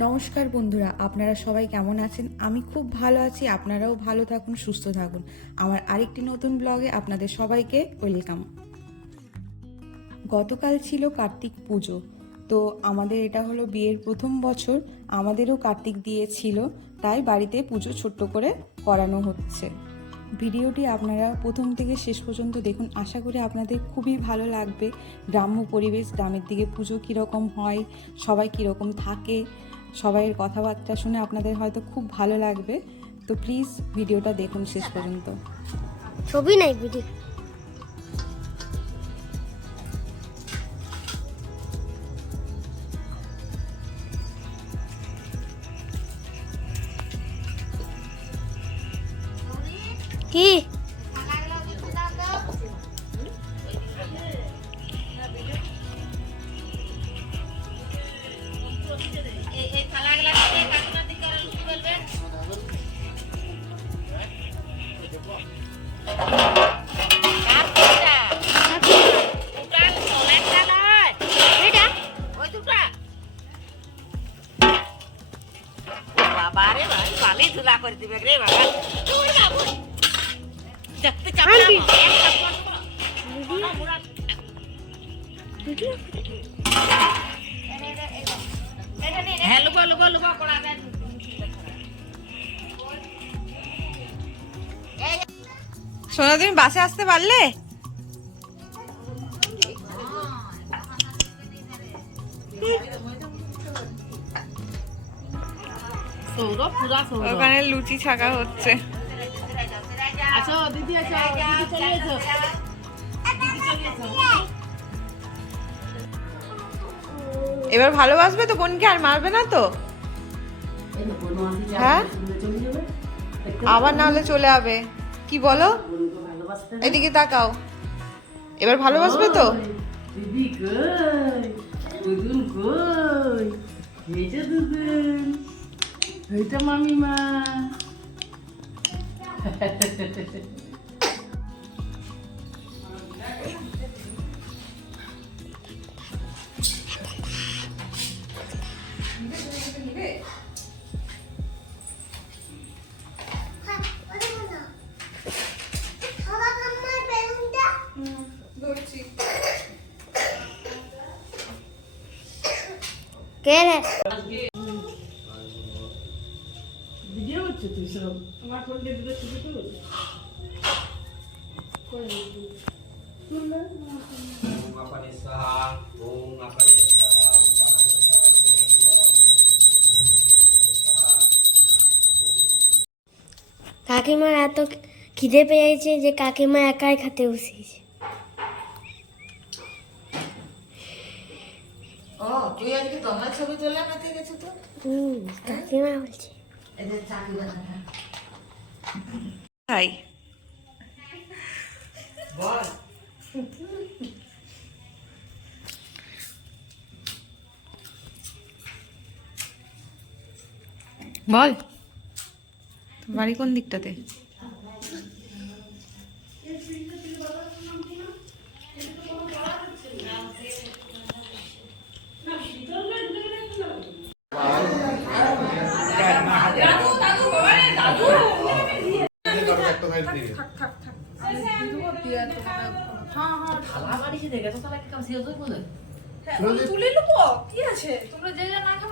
নমস্কার বন্ধুরা, আপনারা সবাই কেমন আছেন? আমি খুব ভালো আছি। আপনারাও ভালো থাকুন, সুস্থ থাকুন। আমার আরেকটি নতুন ব্লগে আপনাদের সবাইকে ওয়েলকাম। গতকাল ছিল কার্তিক পুজো, তো আমাদের এটা হলো বিয়ের প্রথম বছর। আমাদেরও কার্তিক দিয়েছিল, তাই বাড়িতে পুজো ছোট্ট করে করানো হচ্ছে। ভিডিওটি আপনারা প্রথম থেকে শেষ পর্যন্ত দেখুন, আশা করি আপনাদের খুবই ভালো লাগবে। গ্রাম্য পরিবেশ, গ্রামের দিকে পুজো কীরকম হয়, সবাই কীরকম থাকে, সবাইয়ের কথাবার্তা শুনে আপনাদের হয়তো খুব ভালো লাগবে। তো প্লিজ ভিডিওটা দেখুন শেষ পর্যন্ত। ছবি নাই ভিডিও। কি বাবারে ভাই ভালোই ধুলা করে দিবে রে বাবা তোর বাবু দেখতে হ্যালো বলো বলো পড়া যায় সোনা, তুমি বাসে আসতে পারলে? ওখানে লুচি ছাকা হচ্ছে। আচ্ছা দিদি আচ্ছা দিদি চলে এসো এবার ভালোবাসবে তো বোনকে, আর মারবে না তো? হ্যাঁ, আবার না হলে চলে যাবে। কি বলো? এদিকে তাকাও। এবার ভালোবাসবে তো? দিদি কই দুদুন কই এই যে দুদুন এইটা মামিমা কে রে? ভিডিও হচ্ছে তুই সব আমার ফোনকে দিলে ছবি তুল কাকিমার এত খিদে পেয়েছে যে কাকিমা একাই খেতে বসেছে। ও তুই আজকে তোমার ছবি তোলা পেতে গেছো তো কাকিমা বলছে এদের চাকরি বাজার তাই বল বল, বাড়ি কোন দিকটাতে? তুলে নেবো, কি আছে? তোমরা যে যা না খাবে